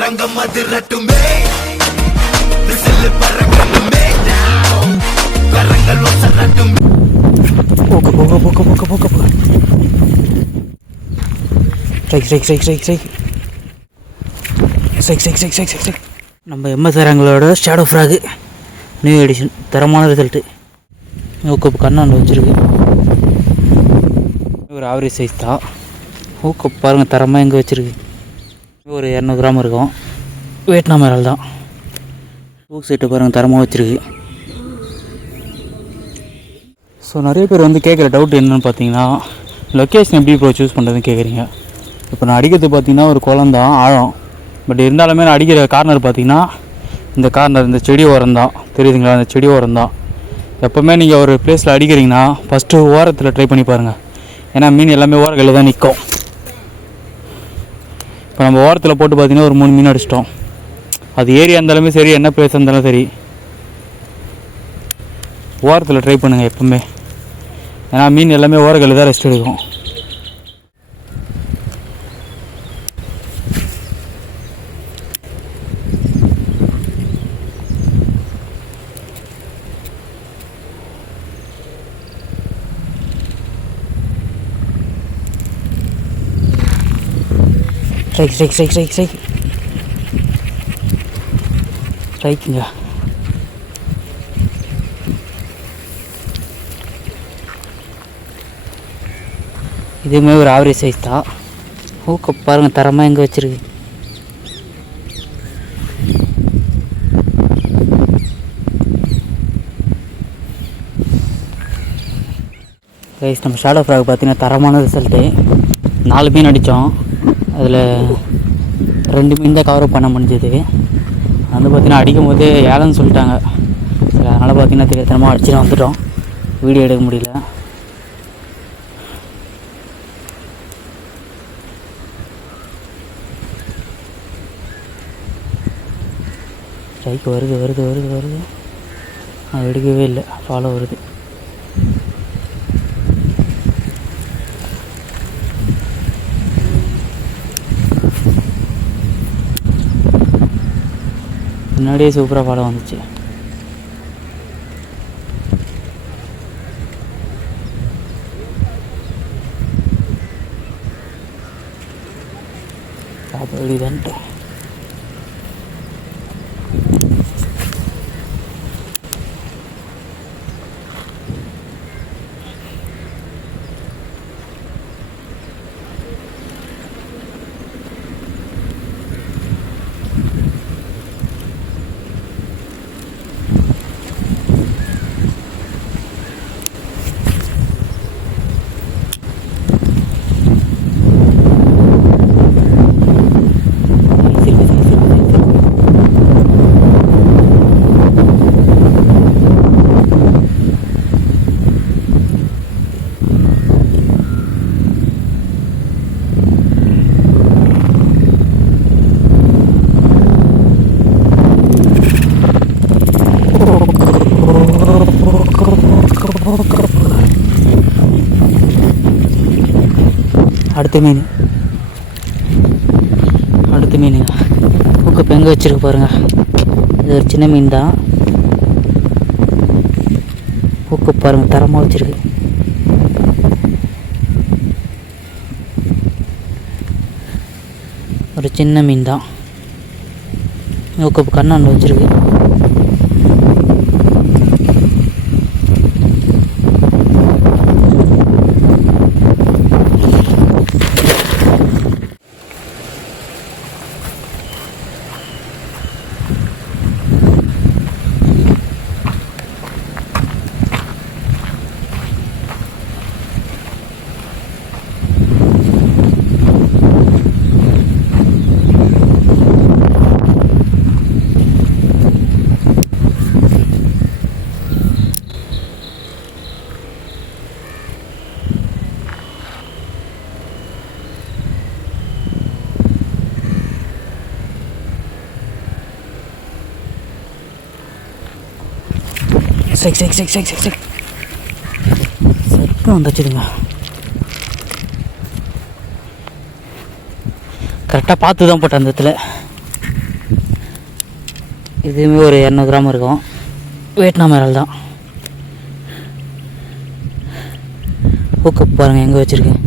Rangam அதிரட்டுமே whistle பறக்கட்டுமே கரங்கள் வசரட்டுமே போக போக போக போக போக போக ஸ்ட்ரைக் நம்ம எம்எஸ்ஆரங்களோட ஷேடோ ஃப்ராகு நியூ எடிஷன் தரமான ரிசல்ட்டு ஊக்கப் கண்ணாண்டு வச்சுருக்கு. ஒரு ஆவரேஜ் சைஸ் தான். ஊக்கப் பாருங்கள் தரமாக எங்கே வச்சுருக்கு. ஒரு 200 கிராம் இருக்கும். வியட்நாம் இறால் தான். ஊக் செட்டு பாருங்கள் தரமாக வச்சுருக்கு. ஸோ நிறைய பேர் வந்து கேட்குற டவுட் என்னென்னு பார்த்தீங்கன்னா லொக்கேஷன் எப்படி இப்போ சூஸ் பண்ணுறதுன்னு கேட்குறீங்க. இப்போ நான் அடிக்கிறது பார்த்தீங்கன்னா ஒரு குளம் தான் ஆழம். பட் இருந்தாலுமே நான் அடிக்கிற கார்னர் பார்த்தீங்கன்னா இந்த கார்னர் இந்த செடி ஓரம் தான் தெரியுதுங்களா, இந்த செடி ஓரம் தான். எப்போவுமே நீங்கள் ஒரு பிளேஸில் அடிக்கிறீங்கன்னா ஃபஸ்ட்டு ஓரத்தில் ட்ரை பண்ணி பாருங்கள். ஏன்னா மீன் எல்லாமே ஓரங்களில் தான் நிற்கும். இப்போ நம்ம ஓரத்தில் போட்டு பார்த்தீங்கன்னா ஒரு 3 மீன் அடிச்சிட்டோம். அது ஏரியா இருந்தாலுமே சரி, என்ன பிளேஸ் இருந்தாலும் சரி, ஓரத்தில் ட்ரை பண்ணுங்கள் எப்போவுமே. ஏன்னா மீன் எல்லாமே ஓரங்களில் தான் ரெஸ்ட் எடுக்கும். ஸ்ட்ரைக்குங்க. இதுவுமே ஒரு ஆவரேஜ் சைஸ் தான். ஊக்க பாருங்கள் தரமாக எங்கே வச்சுருக்கு. கைஸ் நம்ம ஷேடோ ஃப்ராக் பார்த்தீங்கன்னா தரமான ரிசல்ட்டு. 4 மீன் அடித்தோம். அதில் 2 மீன் தான் கவர் பண்ண முடிஞ்சது. வந்து பார்த்திங்கன்னா அடிக்கும் போதே ஏலன்னு சொல்லிட்டாங்க. சரி அதனால் பார்த்திங்கன்னா தெரியாதனமாக அடிச்சுட்டு வந்துட்டோம். வீடியோ எடுக்க முடியல. ஸ்ட்ரைக் வருது. அது எடுக்கவே இல்லை, ஃபாலோ வருது. முன்னாடியே சூப்பராக பாடம் வந்துச்சு. அப்படிதான்ட்டு அடுத்த மீனுங்க. ஊக்க பெங்க வச்சுருக்கு பாருங்கள். இது ஒரு சின்ன மீன் தான். ஊக்க பாருங்கள் தரமாக வச்சுருக்கு. ஒரு சின்ன மீன் தான். ஊக்க கண்ணாண்டு வச்சுருக்கு. சட்டு வந்துச்சுடுங்க. கரெக்டாக பார்த்து தான் போட்டேன் அந்த இடத்துல. இதுவுமே ஒரு 200 கிராம் இருக்கும். வியட்நாம் இறால் தான். ஹூக்கப் பாருங்கள் எங்கே வச்சுருக்கேன்.